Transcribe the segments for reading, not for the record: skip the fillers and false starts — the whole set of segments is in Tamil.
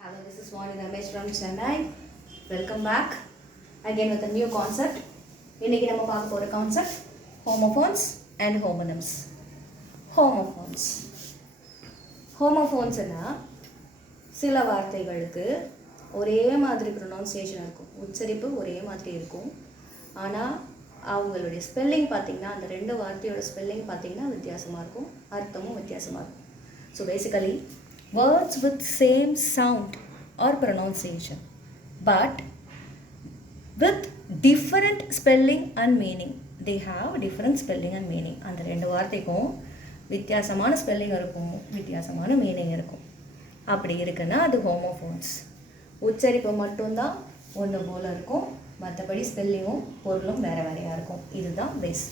Hello, this is Vani Ramesh from Chennai. Welcome back again with a new concept. இன்னைக்கு நம்ம பார்க்க போற concept homophones and homonyms. Homophones. Homophonesனா சில வார்த்தைகளுக்கு ஒரே மாதிரி pronunciation இருக்கும். உச்சரிப்பு ஒரே மாதிரி இருக்கும். ஆனா அவங்களுடைய ஸ்பெல்லிங் பாத்தீங்கன்னா அந்த ரெண்டு வார்த்தையோட ஸ்பெல்லிங் பாத்தீங்கன்னா வித்தியாசமா இருக்கும். அர்த்தமும் வித்தியாசமா இருக்கும். So basically words with same sound or pronunciation but with different spelling and meaning. They have different spelling and meaning. அந்த ரெண்டு வார்த்தைக்கும் வித்தியாசமான ஸ்பெல்லிங் இருக்கும், வித்தியாசமான மீனிங் இருக்கும். அப்படி இருக்குன்னா அது ஹோமோஃபோன்ஸ். உச்சரிப்பு மட்டும்தான் ஒன்று போல இருக்கும், மற்றபடி ஸ்பெல்லிங்கும் பொருளும் வேறு வேறையாக இருக்கும். இதுதான் பேஸ்.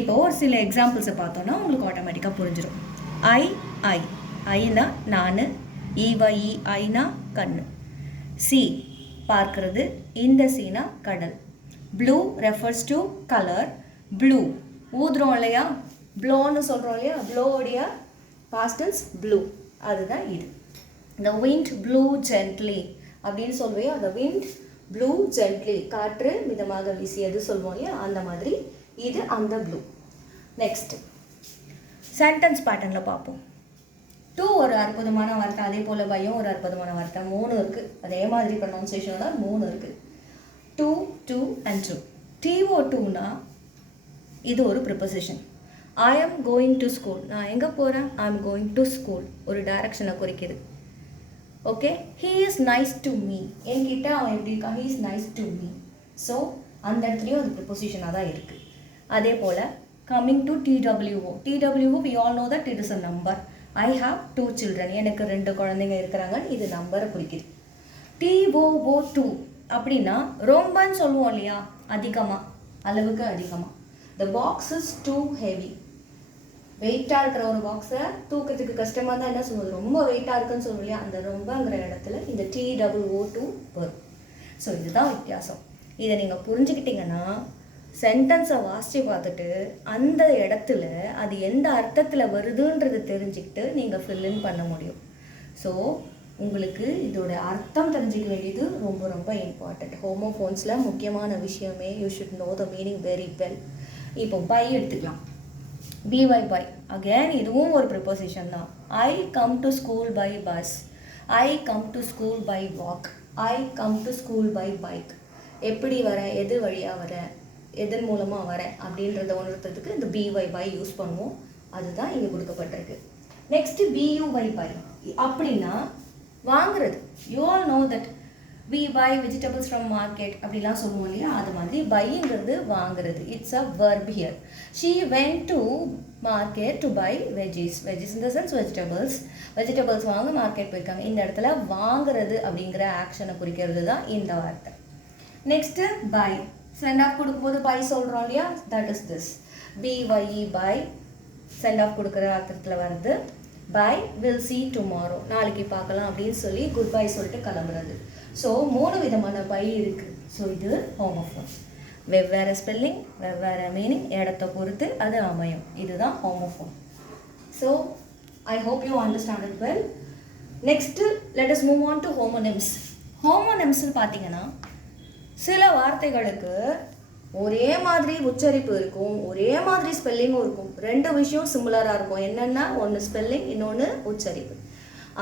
இப்போ ஒரு சில எக்ஸாம்பிள்ஸை பார்த்தோன்னா உங்களுக்கு ஆட்டோமேட்டிக்காக புரிஞ்சிடும். ஐ ஐனா நான், ஈவஇ ஐனா கண்ணு, சி பார்க்கிறது, இந்த சீனா கடல். Blue refers to colour. Blue ஊதுறோம் இல்லையா, ப்ளோன்னு சொல்கிறோம் இல்லையா, ப்ளோவுடைய பாஸ்டன்ஸ் ப்ளூ, அதுதான் இது. the wind blew gently அப்படின்னு சொல்லுவையோ, அந்த wind blew gently காற்று மிதமாக வீசியது சொல்லுவோம் இல்லையா, அந்த மாதிரி இது அந்த ப்ளூ. நெக்ஸ்ட் சென்டென்ஸ் பேட்டர்னில் பார்ப்போம். டூ ஒரு அற்புதமான வார்த்தை, அதே போல் பையும் ஒரு அற்புதமான வார்த்தை. 3 இருக்குது, அதே மாதிரி ப்ரொனவுன்சியேஷனோட 3 இருக்குது. Two and true. TO2னா இது ஒரு preposition. I am going to school, நான் எங்கே போகிறேன், I am going to school, ஒரு டைரக்ஷனை குறிக்குது. Okay, he is nice to me, என்கிட்ட அவன் எப்படி இருக்கான், he is nice to me. So அந்த இடத்துலையும் அது ப்ரிப்போசிஷனாக தான் இருக்குது. அதே போல் coming to TWO we all know that it is a number. I have 2 children, எனக்கு 2 குழந்தைங்க இருக்கிறாங்கன்னு இது நம்பரை குறிக்குது. TOO2 அப்படின்னா ரொம்பன்னு சொல்லுவோம் இல்லையா, அதிகமாக, அளவுக்கு அதிகமாக. the box is too heavy, வெயிட்டாக இருக்கிற ஒரு பாக்ஸை தூக்கத்துக்கு கஷ்டமாக தான் என்ன சொல்லுவது, ரொம்ப வெயிட்டாக இருக்குன்னு சொல்லுவோம் இல்லையா, அந்த ரொம்பங்கிற இடத்துல இந்த TOO2 வரும். ஸோ இதுதான் வித்தியாசம். இதை நீங்கள் புரிஞ்சுக்கிட்டீங்கன்னா சென்டென்ஸை வாசித்து பார்த்துட்டு அந்த இடத்துல அது எந்த அர்த்தத்தில் வருதுன்றது தெரிஞ்சுக்கிட்டு நீங்கள் ஃபில்லின் பண்ண முடியும். ஸோ உங்களுக்கு இதோட அர்த்தம் தெரிஞ்சிக்க வேண்டியது ரொம்ப ரொம்ப இம்பார்ட்டண்ட். ஹோமோஃபோன்ஸில் முக்கியமான விஷயமே you should know the meaning very well. இப்போ பை எடுத்துக்கலாம். பை அகேன் இதுவும் ஒரு ப்ரிப்போசிஷன் தான். I come to school by bus, I come to school by walk, I come to school by bike. எப்படி வரேன், எது வழியாக வரேன், எதன் மூலமாக வரேன் அப்படின்றத உணர்த்துறதுக்கு இந்த பை யூஸ் பண்ணுவோம். அதுதான் இங்கே கொடுக்கப்பட்டிருக்கு. நெக்ஸ்ட்டு பை அப்படின்னா வாங்குறது. You all know that we buy vegetables from market அப்படிலாம் சொல்லுவோம் இல்லையா, அது மாதிரி பைங்கிறது வாங்குறது. It's a verb here. She went to market to buy veggies in the sense vegetables வாங்க மார்க்கெட் போயிருக்காங்க. இந்த இடத்துல வாங்குறது அப்படிங்கிற ஆக்ஷனை குறிக்கிறது தான் இந்த வார்த்தை. நெக்ஸ்ட்டு பை சென்ட் ஆஃப் கொடுக்கும்போது பை சொல்கிறோம் இல்லையா, that is this BYE bye. Send off கொடுக்குற அர்த்தத்தில் வருது. பை வில் see tomorrow, நாளைக்கு பார்க்கலாம் அப்படின்னு சொல்லி குட் பை சொல்லிட்டு கிளம்புறது. ஸோ 3 விதமான பை இருக்குது. ஸோ இது ஹோமோஃபோன். வெவ்வேறு ஸ்பெல்லிங், வெவ்வேறு மீனிங், இடத்தை பொறுத்து அது அமையும். இதுதான் homophone. So I hope you understand it well. Next let us move on to homonyms. ஹோமோனிம்ஸ்னு பார்த்தீங்கன்னா சில வார்த்தைகளுக்கு ஒரே மாதிரி உச்சரிப்பு இருக்கும், ஒரே மாதிரி ஸ்பெல்லிங்கும் இருக்கும். 2 விஷயம் சிமிலராக இருக்கும். என்னென்னா ஒன்று ஸ்பெல்லிங், இன்னொன்று உச்சரிப்பு.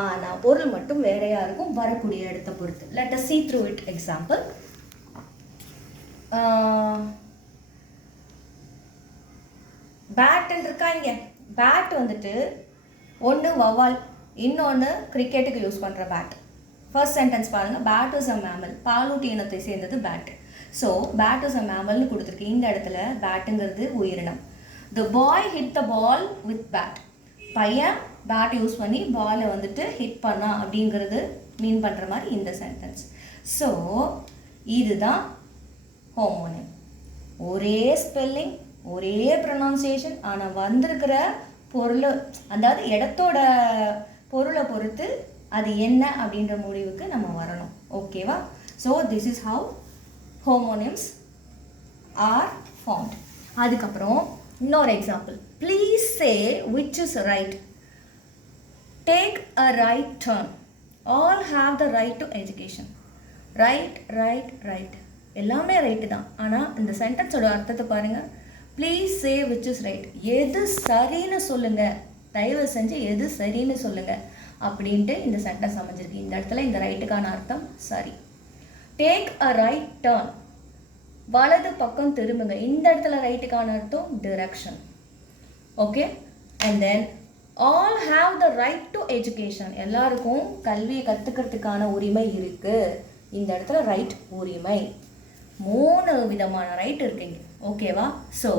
ஆனால் பொருள் மட்டும் வேறையாக இருக்கும் வரக்கூடிய இடத்தை பொறுத்து. Let us see through it. Example, பேட்டுன்னு இருக்கா. இங்கே பேட் வந்துட்டு ஒன்று வவ்வால், இன்னொன்று கிரிக்கெட்டுக்கு யூஸ் பண்ணுற பேட். ஃபர்ஸ்ட் சென்டென்ஸ் பாருங்கள். பேட் இஸ் அ மேமல், பாலூட்டி இனத்தை சேர்ந்தது bat. So bat is a மேமல்னு கொடுத்துருக்கு. இந்த இடத்துல பேட்டுங்கிறது உயிரினம். The boy hit the ball with bat, பையன் பேட் யூஸ் பண்ணி பாலை வந்துட்டு ஹிட் பண்ணா அப்படிங்கிறது மீன் பண்ணுற மாதிரி இந்த சென்டென்ஸ். ஸோ இதுதான் ஹோமோனிம். ஒரே ஸ்பெல்லிங், ஒரே ப்ரொனவுன்சியேஷன், ஆனால் வந்திருக்கிற பொருள், அதாவது இடத்தோட பொருளை பொறுத்து அது என்ன அப்படின்ற முடிவுக்கு நம்ம வரணும். ஓகேவா? So this is how homonyms R formed. அதுக்கப்புறம் இன்னொரு example. Please say which is right. Take a right turn. All have the right to education. Right எல்லாமே ரைட்டு தான். ஆனால் இந்த சென்டென்ஸோட அர்த்தத்தை பாருங்கள். Please say which is right. எது சரின்னு சொல்லுங்கள், தயவு செஞ்சு எது சரின்னு சொல்லுங்கள் அப்படின்ட்டு இந்த சென்டென்ஸ் அமைஞ்சிருக்கு. இந்த இடத்துல இந்த ரைட்டுக்கான அர்த்தம் சரி. Take a right turn. வலது பக்கம் திரும்புங்க. இந்த இடத்துல ரைட்டுக்கான அர்த்தம் direction. Okay. And then all have the right to education. எல்லாருக்கும் கல்வியை கற்றுக்கிறதுக்கான உரிமை இருக்குது. இந்த இடத்துல ரைட் உரிமை. 3 விதமான ரைட் இருக்குங்க. ஓகேவா? ஸோ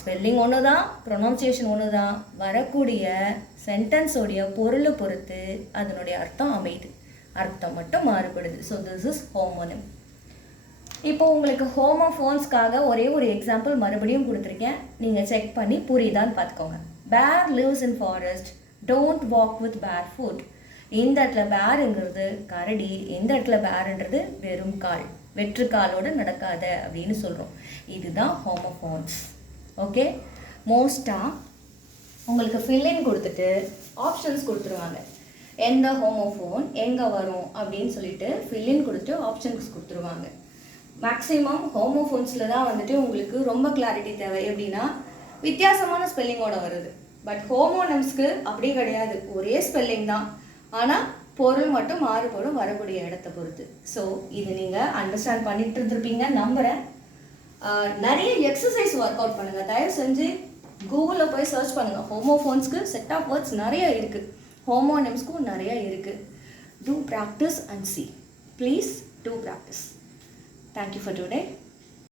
ஸ்பெல்லிங் ஒன்று தான், ப்ரொனவுன்சியேஷன் ஒன்று தான், வரக்கூடிய சென்டென்ஸோடைய பொருளை பொறுத்து அதனுடைய அர்த்தம் அமையுது. அர்த்தம் மட்டும் மாறுபடுது. So this is homonym. இப்போ உங்களுக்கு ஹோமோஃபோன்ஸ்க்காக ஒரே ஒரு எக்ஸாம்பிள் மறுபடியும் கொடுத்துருக்கேன். நீங்கள் செக் பண்ணி புரியுதான்னு பார்த்துக்கோங்க. பேர் lives in forest, don't walk with பேர் ஃபுட். இந்த இடத்துல பேருங்கிறது கரடி, இந்த இடத்துல பேருன்றது வெறும் கால், வெற்றுக்காலோடு நடக்காத அப்படின்னு சொல்கிறோம். இதுதான் ஹோமோஃபோன்ஸ். ஓகே. மோஸ்ட்டாக உங்களுக்கு ஃபில்லின் கொடுத்துட்டு ஆப்ஷன்ஸ் கொடுத்துருவாங்க. எந்த ஹோமோஃபோன் எங்கே வரும் அப்படின்னு சொல்லிட்டு ஃபில்லின் கொடுத்துட்டு ஆப்ஷன்ஸ் கொடுத்துருவாங்க. மேக்ஸிமம் ஹோமோஃபோன்ஸில் தான் வந்துட்டு உங்களுக்கு ரொம்ப கிளாரிட்டி தேவை. எப்படின்னா வித்தியாசமான ஸ்பெல்லிங்கோட வருது. பட் ஹோமோனிம்ஸ்க்கு அப்படி கிடையாது, ஒரே ஸ்பெல்லிங் தான், ஆனால் பொருள் மட்டும் மாறுபடும் வரக்கூடிய இடத்த பொறுத்து. ஸோ இது நீங்கள் அண்டர்ஸ்டாண்ட் பண்ணிட்டு இருந்திருப்பீங்க நம்புகிறேன். நிறைய எக்ஸசைஸ் ஒர்க் அவுட் பண்ணுங்கள். தயவு செஞ்சு கூகுளில் போய் சர்ச் பண்ணுங்கள். ஹோமோஃபோன்ஸ்க்கு செட் ஆஃப் வேர்ட்ஸ் நிறைய இருக்குது, ஹோமோனிம்ஸ்க்கும் நிறைய இருக்குது. Do practice and see. Please do practice. Thank you for today.